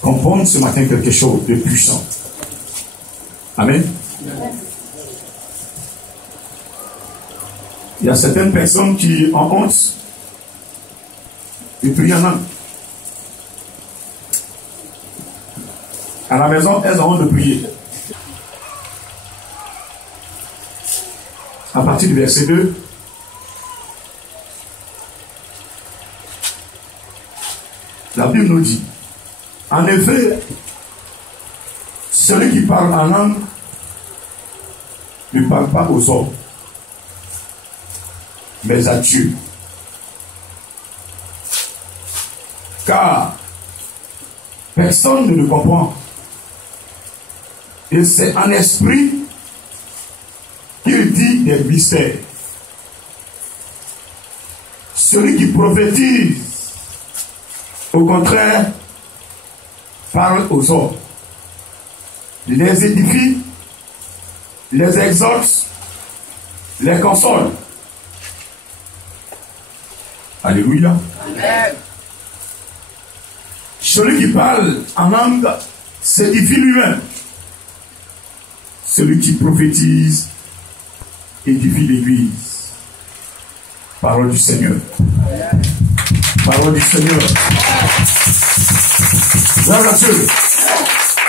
comprendre ce matin quelque chose de puissant. Amen. Il y a certaines personnes qui ont honte de prier en langue. À la maison, elles ont honte de prier. À partir du verset 2, la Bible nous dit, en effet, celui qui parle en langue ne parle pas aux hommes, mais à Dieu. Car personne ne le comprend. Et c'est en esprit qu'il dit des mystères. Celui qui prophétise, au contraire, parle aux hommes, les édifie, les exhorte, les console. Alléluia. Amen. Celui qui parle en langue s'édifie lui-même. Celui qui prophétise édifie l'Église. Parole du Seigneur. Parole du Seigneur. Gloire à Dieu.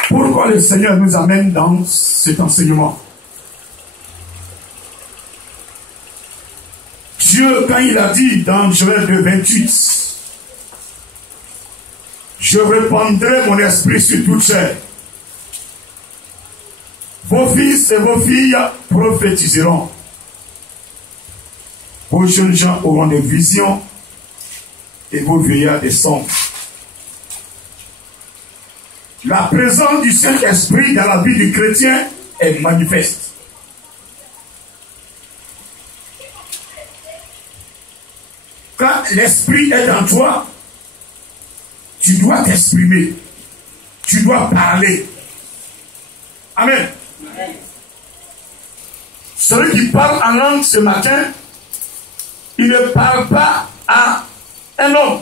Pourquoi le Seigneur nous amène dans cet enseignement? Dieu, quand il a dit dans Joël 2:28, je répandrai mon esprit sur toute chair. Vos fils et vos filles prophétiseront. Vos jeunes gens auront des visions et vos vieillards des songes. La présence du Saint-Esprit dans la vie du chrétien est manifeste. Quand l'Esprit est en toi, tu dois t'exprimer. Tu dois parler. Amen. Amen. Celui qui parle en langue ce matin, il ne parle pas à un homme,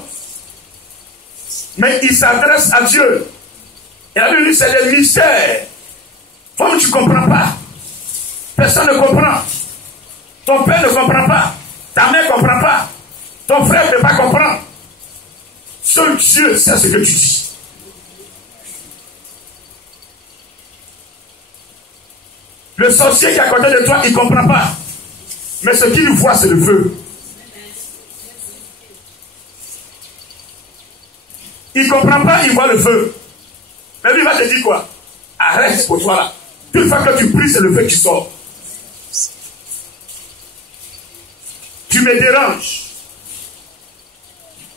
mais il s'adresse à Dieu. Et la Bible dit c'est des mystères. Comme tu ne comprends pas, personne ne comprend. Ton père ne comprend pas, ta mère ne comprend pas, ton frère ne peut pas comprendre. Seul Dieu sait ce que tu dis. Le sorcier qui est à côté de toi, il ne comprend pas. Mais ce qu'il voit, c'est le feu. Il ne comprend pas, il voit le feu. Mais lui, il va te dire quoi? Arrête pour toi là. Une fois que tu pries, c'est le feu qui sort. Tu me déranges.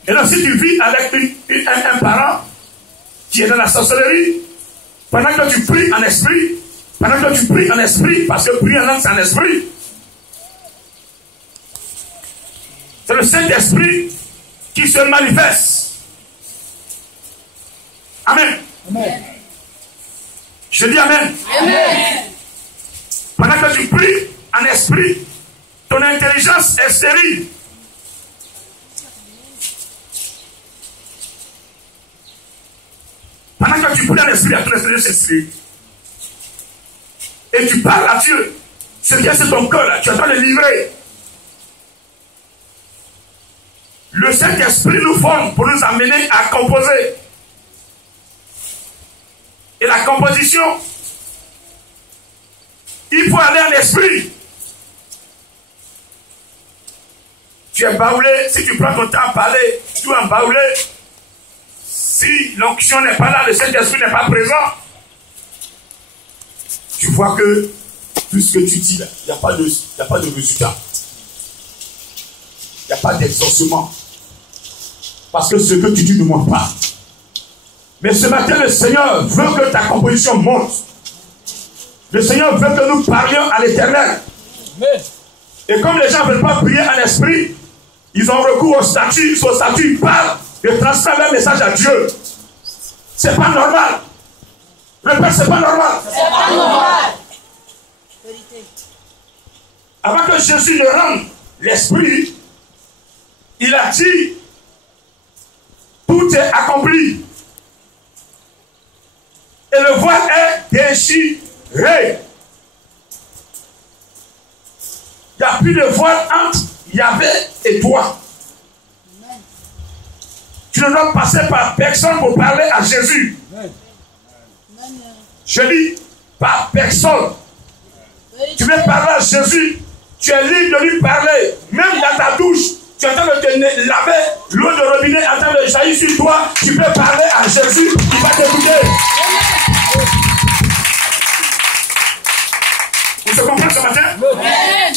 Et donc, si tu vis avec un parent qui est dans la sorcellerie, pendant que tu pries en esprit, parce que prier en langue, c'est en esprit, c'est le Saint-Esprit qui se manifeste. Amen. Amen. Je dis Amen. Amen. Pendant que tu pries en esprit, ton intelligence est stérile. Pendant que tu pries en esprit, ton intelligence est stérile. Et tu parles à Dieu. Ce qui est sur ton cœur, là, tu es en train de livrer. Le Saint-Esprit nous forme pour nous amener à composer. Et la composition, il faut aller en esprit. Tu es baoulé, si tu prends ton temps à parler, tu es baoulé. Si l'onction n'est pas là, le Saint-Esprit n'est pas présent, tu vois que tout ce que tu dis là, il n'y a pas de résultat. Il n'y a pas d'exaucement. Parce que ce que tu dis ne monte pas. Mais ce matin, le Seigneur veut que ta composition monte. Le Seigneur veut que nous parlions à l'Éternel. Et comme les gens ne veulent pas prier en esprit, ils ont recours au statut. Son statut, ils parlent et transmettent leur message à Dieu. C'est pas normal. Le Père, c'est pas normal. C'est pas normal. Avant que Jésus ne rende l'esprit, il a dit, tout est accompli. déchiré. Il n'y a plus de voile entre Yahvé et toi. Tu ne dois passer par personne pour parler à Jésus. Je dis, par personne. Tu veux parler à Jésus, tu es libre de lui parler. Même dans ta douche, tu es en train de te laver, l'eau de robinet est en train de jaillir sur toi. Tu peux parler à Jésus, il va t'écouter. Vous se comprenez ce matin? Amen.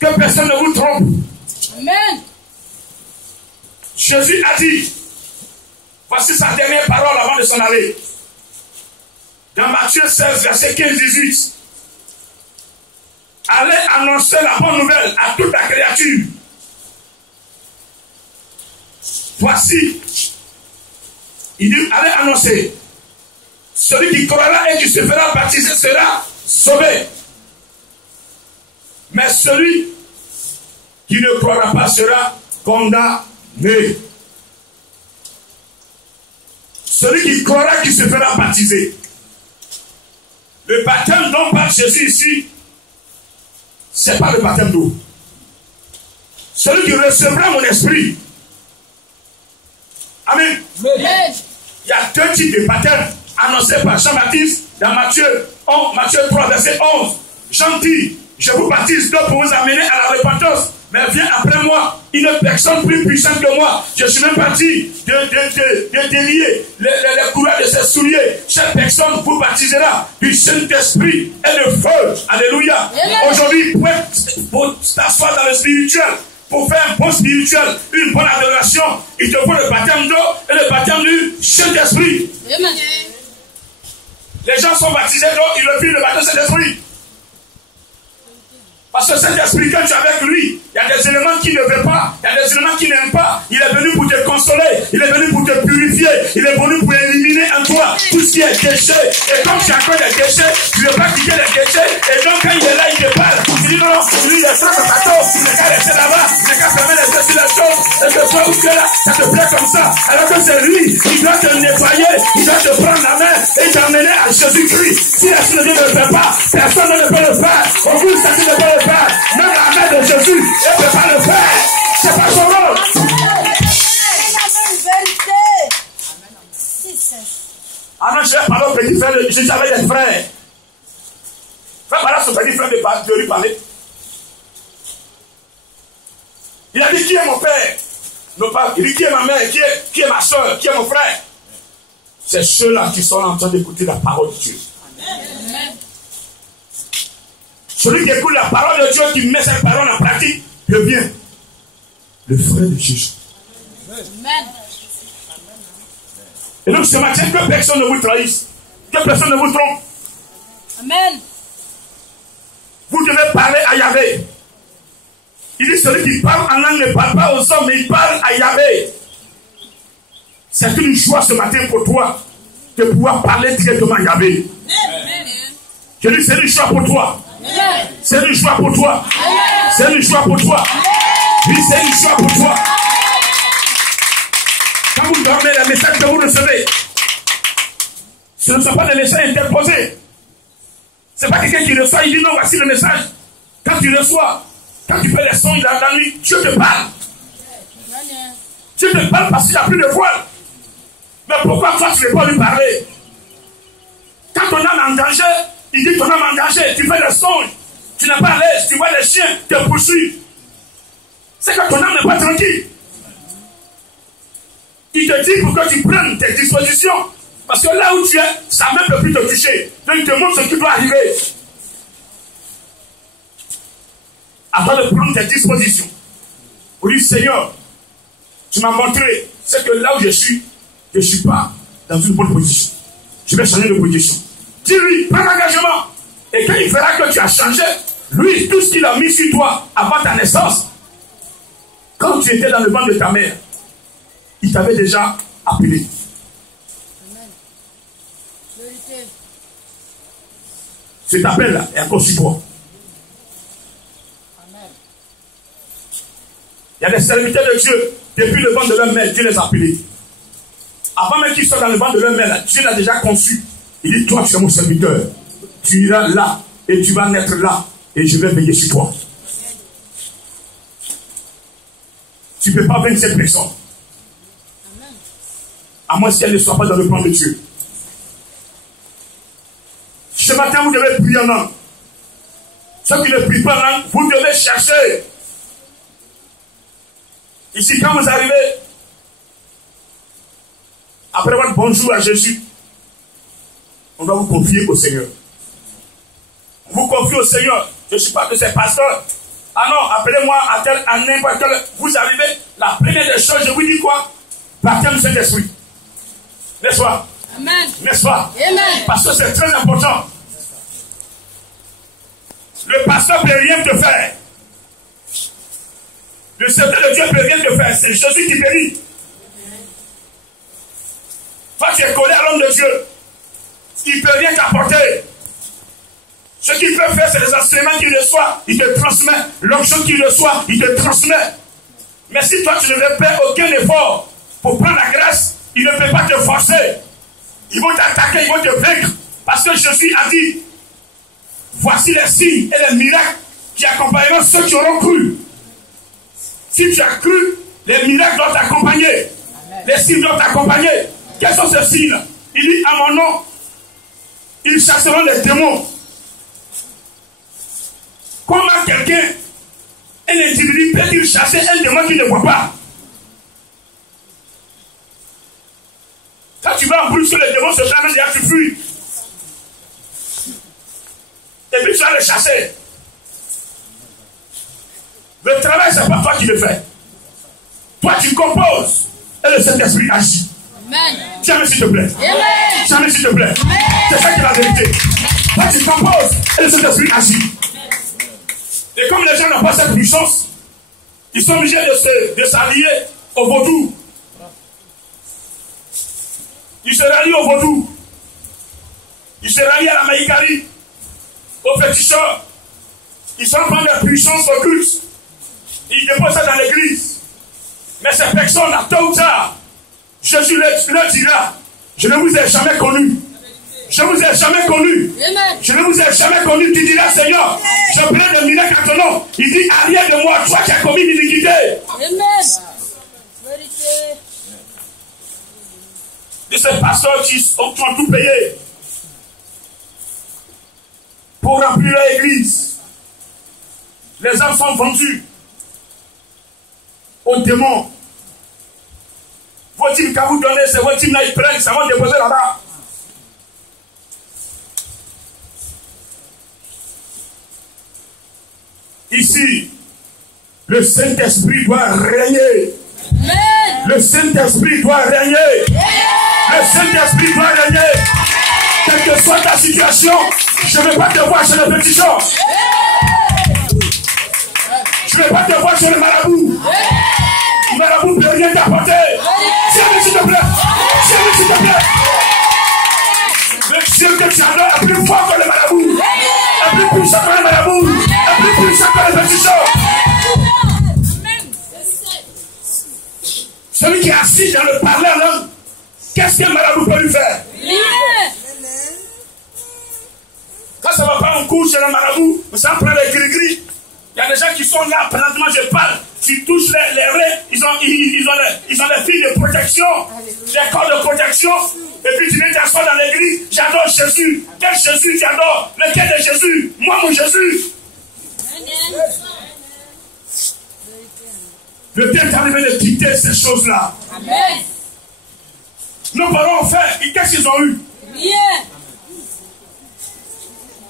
Que personne ne vous trompe. Amen. Jésus a dit, voici sa dernière parole avant de s'en aller. Dans Matthieu 16, verset 15-18. Allez annoncer la bonne nouvelle à toute la créature. Voici, il dit, allez annoncer. Celui qui croira et qui se fera baptiser sera sauvé. Mais celui qui ne croira pas sera condamné. Celui qui croira qui se fera baptiser. Le baptême dont parle Jésus ici, ce n'est pas le baptême d'eau. Celui qui recevra mon esprit. Amen. Amen. Il y a deux types de baptêmes annoncés par Jean-Baptiste dans Matthieu 3, verset 11. Jean dit, je vous baptise d'eau pour vous amener à la repentance. Mais vient après moi une personne plus puissante que moi. Je suis même parti de délier les couleurs de ses souliers. Chaque personne vous baptisera du Saint-Esprit et de feu. Alléluia. Aujourd'hui, pour t'asseoir dans le spirituel, pour faire un bon spirituel, une bonne adoration, il te faut le baptême d'eau et le baptême du Saint-Esprit. Les gens sont baptisés d'eau, ils refusent le baptême du Saint-Esprit. Parce que cet esprit, quand tu es avec lui, il y a des éléments qu'il ne veut pas, il y a des éléments qu'il n'aime pas. Il est venu pour te consoler, il est venu pour te purifier, il est venu pour éliminer en toi tout ce qui est déchet. Et comme tu as encore des déchets, tu ne veux pas quitter les déchets. Et donc quand il est là, il te parle. Il dit non, lui, il est sur le bateau, il n'est qu'à rester là-bas, il n'est qu'à fermer les yeux sur les choses. Et que toi où tu es là, ça te plaît comme ça. Alors que c'est lui, il doit te nettoyer, il doit te prendre la main et t'emmener à Jésus-Christ. Si l'Esprit de Dieu ne le fait pas, personne ne peut le faire. Aucune statue ne peut le faire. Même la main de Jésus, elle ne peut pas le faire. C'est pas son rôle. Ah non, je vais parler au petit frère, j'avais des frères. Fais parler à son petit frère de lui parler. Il a dit, qui est mon père? Non pas, il dit, qui est ma mère? Qui est ma soeur? Qui est mon frère? C'est ceux-là qui sont en train d'écouter la parole de Dieu. Amen. Celui qui écoute la parole de Dieu, qui met cette parole en pratique, devient le frère de Jésus. Amen. Et donc ce matin, que personne ne vous trahisse, que personne ne vous trompe. Amen. Vous devez parler à Yahvé. Il dit, celui qui parle en langue ne parle pas aux hommes, mais il parle à Yahvé. C'est une joie ce matin pour toi de pouvoir parler directement à Yahvé. Amen. Je dis, c'est une joie pour toi. C'est une joie pour toi. C'est une joie pour toi. Oui, c'est une joie pour toi. Quand vous dormez, les messages que vous recevez, ce ne sont pas des messages interposés. Ce n'est pas quelqu'un qui reçoit, il dit non, voici le message. Quand tu reçois, quand tu fais les sons dans la nuit, Dieu te parle. Dieu te parle parce qu'il n'y a plus de voile. Mais pourquoi toi tu ne veux pas lui parler? Quand ton âme est en danger, il dit ton âme est en danger, tu fais le songe, tu n'es pas à l'aise, tu vois les chiens te poursuivent. C'est que ton âme n'est pas tranquille. Il te dit pour que tu prennes tes dispositions. Parce que là où tu es, ça ne peut plus te toucher. Donc il te montre ce qui doit arriver. Avant de prendre tes dispositions, pour dire Seigneur, tu m'as montré ce que là où je ne suis pas dans une bonne position. Je vais changer de position. Dis-lui, prends l'engagement. Et quand il verra que tu as changé, lui, tout ce qu'il a mis sur toi avant ta naissance, quand tu étais dans le ventre de ta mère, il t'avait déjà appelé. Amen. Cet appel-là est encore sur toi. Amen. Il y a des serviteurs de Dieu, depuis le ventre de leur mère, Dieu les a appelés. Avant même qu'ils soient dans le ventre de leur mère, Dieu l'a déjà conçu. Il dit, toi, tu es mon serviteur. Tu iras là et tu vas naître là et je vais veiller sur toi. Tu ne peux pas vaincre cette personne. À moins qu'elle ne soit pas dans le plan de Dieu. Ce matin, vous devez prier en langue. Ceux qui ne prient pas en langue, vous devez chercher. Ici, quand vous arrivez, après votre bonjour à Jésus, on va vous confier au Seigneur. Vous confiez au Seigneur. Je ne suis pas que c'est pasteur. Ah non, appelez-moi à n'importe quel. Vous arrivez, la première des choses, je vous dis quoi? Baptême Saint-Esprit. N'est-ce pas? Amen. N'est-ce pas? Amen. Parce que c'est très important. Le pasteur ne peut rien te faire. Le serviteur de Dieu ne peut rien te faire. C'est Jésus qui bénit. Toi, tu es collé à l'homme de Dieu. Il ne peut rien t'apporter. Ce qu'il peut faire, c'est les enseignements qu'il reçoit. Il te transmet. L'onction qu'il reçoit, il te transmet. Mais si toi, tu ne veux faire aucun effort pour prendre la grâce, il ne peut pas te forcer. Ils vont t'attaquer, ils vont te vaincre. Parce que Jésus a dit, voici les signes et les miracles qui accompagneront ceux qui auront cru. Si tu as cru, les miracles doivent t'accompagner. Les signes doivent t'accompagner. Quels sont ces signes? Il dit, à mon nom, ils chasseront les démons. Comment quelqu'un, un individu, peut-il chasser un démon qu'il ne voit pas? Quand tu vas en plus que le démon se ferme, déjà tu fuis. Et puis tu vas le chasser. Le travail, c'est pas toi qui le fais. Toi, tu composes. Et le Saint-Esprit agit. Amen. Jamais s'il te plaît. Amen. Jamais s'il te plaît. C'est ça qui est la vérité. Toi, tu composes. Et le Saint-Esprit agit. Et comme les gens n'ont pas cette puissance, ils sont obligés de s'allier au vaudou. Ils se rallient au vaudou. Ils se rallient à la maïkari, aux féticheurs. Ils s'en prennent la puissance occulte. Ils déposent ça dans l'église. Mais ces personnes, à tôt ou tard, Jésus leur dira, je ne vous ai jamais connu. Je ne vous ai jamais connu. Amen. Je ne vous ai jamais connu. Tu diras, Seigneur, je prends le miracle à ton nom. Il dit, arrière de moi, toi qui as commis l'iniquité. Amen. Vérité. De ces pasteurs qui ont tout payé pour remplir leur église. Les âmes sont vendues aux démons. Vos teams, quand vous donnez, c'est vos teams là, ils prennent, ça va déposer là-bas. Ici, le Saint-Esprit doit régner. Amen. Le Saint-Esprit doit régner. Le Saint-Esprit doit régner. Quelle que soit ta situation, je ne veux pas te voir chez le petit gens. Je ne veux pas te voir chez le marabout. Le marabout ne peut rien t'apporter. Tiens-le s'il te plaît. Tiens-le s'il te plaît. Le Dieu que tu adores est plus fort que le marabout. Est plus puissant que le marabout. Est plus puissant que le petit gens. Celui qui est assis dans le parler là, qu'est-ce qu'un marabout peut lui faire? Quand ça ne va pas en cours chez le marabout, on s'en prend les gris-gris. Il y a des gens qui sont là, présentement je parle, tu touches les reins, ils ont des fils de protection, des corps de protection, et puis tu viens t'asseoir dans l'église, j'adore Jésus. Quel Jésus tu adores? Lequel de Jésus? Moi mon Jésus. Le temps est arrivé de quitter ces choses-là. Amen. Nos parents ont fait, et qu'est-ce qu'ils ont eu? Bien.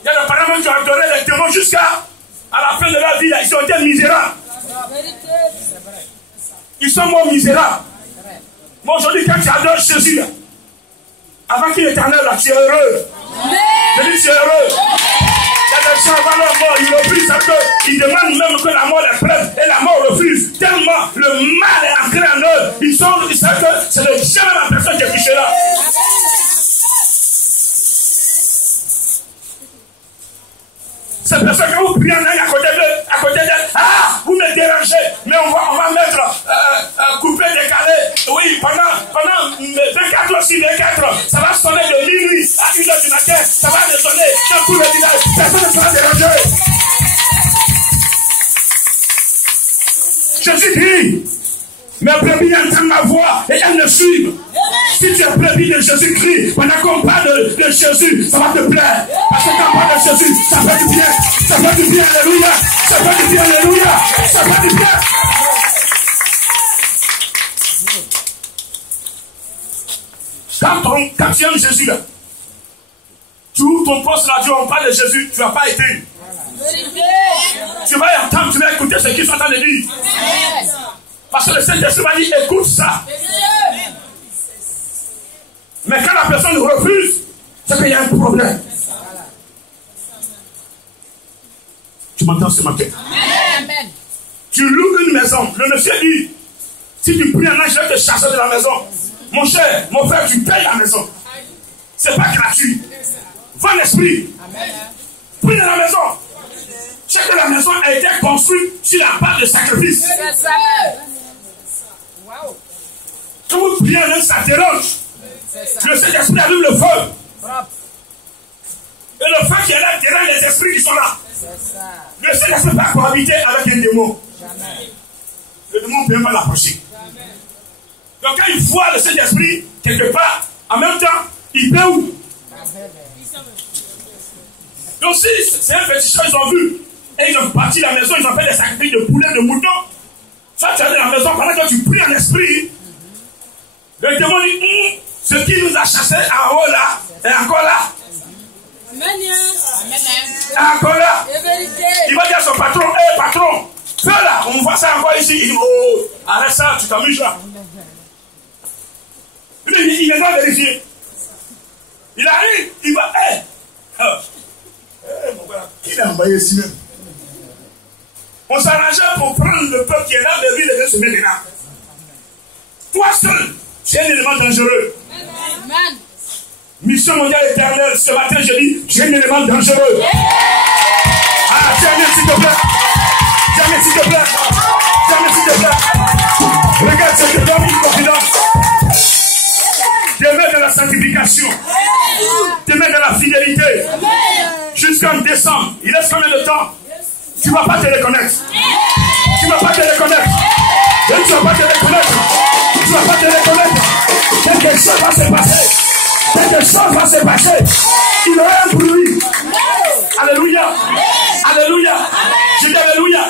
Il y a des parents qui ont adoré les démons jusqu'à la fin de leur vie. Là, ils ont été misérables. Ils sont morts misérables. Moi aujourd'hui, quand tu adores Jésus, là, avant qu'il éternel, là, tu es heureux. Je dis tu es heureux. Il y a des gens avant leur mort, ils refusent ça que ils demandent même que la mort les prenne et la mort refuse. Tellement le mal est ancré en eux. Ils savent que c'est le diable la personne qui est touchée là. Ces personnes, quand vous priez en à côté d'elle, ah, vous me dérangez, mais on va mettre coupé, décalé. Oui, pendant 24 heures sur 24, ça va sonner de minuit. à 1h du matin, ça va résonner dans tout le village. Personne ne sera dérangé. Jésus dit, mes brebis entendent ma voix et elles le suivent. Si tu es brebis de Jésus-Christ, pendant qu'on parle de Jésus, ça va te plaire. Parce que quand on parle de Jésus, ça fait du bien. Ça fait du bien, alléluia. Ça fait du bien, alléluia. Ça fait du bien. Quand tu aimes Jésus, là, tu ouvres ton poste radio, on parle de Jésus, tu ne vas pas éteindre. Tu vas entendre, tu vas écouter ce qu'ils sont en train de dire. Parce que le Saint-Esprit m'a dit, écoute ça. Mais quand la personne refuse, c'est qu'il y a un problème. Tu m'entends ce matin? Amen. Tu loues une maison. Le monsieur dit, si tu pries un an, je vais te chasser de la maison. Mon cher, mon frère, tu payes la maison. C'est pas gratuit. Va l'esprit. Prie dans la maison. C'est que la maison a été construite sur la base de sacrifice. Quand vous priez, ça dérange. Le Saint-Esprit allume le feu. Et le feu qui est là dérange les esprits qui sont là. Le Saint-Esprit ne peut pas cohabiter avec un démon. Le démon ne peut pas l'approcher. Donc quand il voit le Saint-Esprit quelque part, en même temps, il peut où? Donc si c'est un féticheur, ils ont vu, et ils ont parti à la maison, ils ont fait des sacrifices de poulet, de mouton. Ça, tu es dans la maison, pendant que tu pries en esprit, le démon dit, ce qui nous a chassés en haut là, est encore là. Encore là. Il va dire à son patron, hé patron, fais là, on voit ça encore ici. Il dit, oh, arrête ça, tu t'amuses là. Il est là vérifier. Il arrive, il va, mon gars, qui l'a envoyé ici même? On s'arrangeait pour prendre le peuple qui est là, de lui, de se mettre là. Toi seul, tu es un élément dangereux. Amen. Mission mondiale éternelle, ce matin, je dis, tu es un élément dangereux. Ah, tiens, s'il te plaît. Tiens, s'il te plaît. Tiens, s'il te plaît. Regarde, je te donne une confidence. Demeure dans la sanctification. Demeure dans la fidélité. Jusqu'en décembre. Il reste combien de temps? Tu ne vas pas te reconnaître. Tu ne vas pas te reconnaître. Et tu ne vas pas te reconnaître. Tu ne vas pas te reconnaître. Quelque chose va se passer. Quelque chose va se passer. Il y aura un bruit. Alléluia. Alléluia. Je dis alléluia.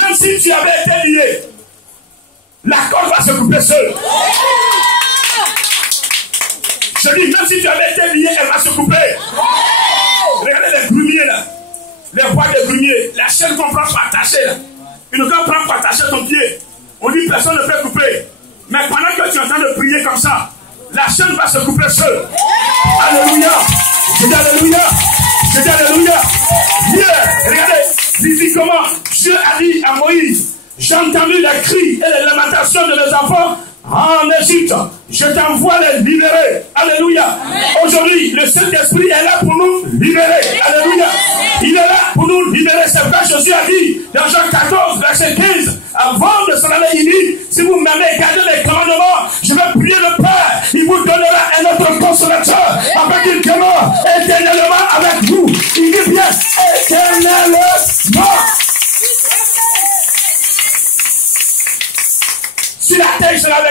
Même si tu avais été lié, la corde va se couper seule. Je dis, même si tu avais été lié, elle va se couper. Regardez les grumiers là. Les bois des grumiers. La chaîne qu'on prend pour attacher là. Une fois qu'on prend pour attacher ton pied, on dit personne ne peut couper. Mais pendant que tu es en train de prier comme ça, la chaîne va se couper seule. Alléluia. Je dis alléluia. Je dis alléluia. Yeah. Regardez, physiquement, Dieu a dit à Moïse, j'ai entendu les cris et les lamentations de mes enfants en Égypte. Je t'envoie les libérer. Alléluia. Aujourd'hui, le Saint-Esprit est là pour nous libérer. Alléluia. Il est là pour nous libérer. C'est pourquoi Jésus a dit dans Jean 14, verset 15, avant de s'en aller, il dit, si vous m'aimez, gardez les commandements, je vais prier le Père. Il vous donnera un autre consolateur afin qu'il demeure éternellement avec vous. Il dit bien éternellement. Si la terre se lave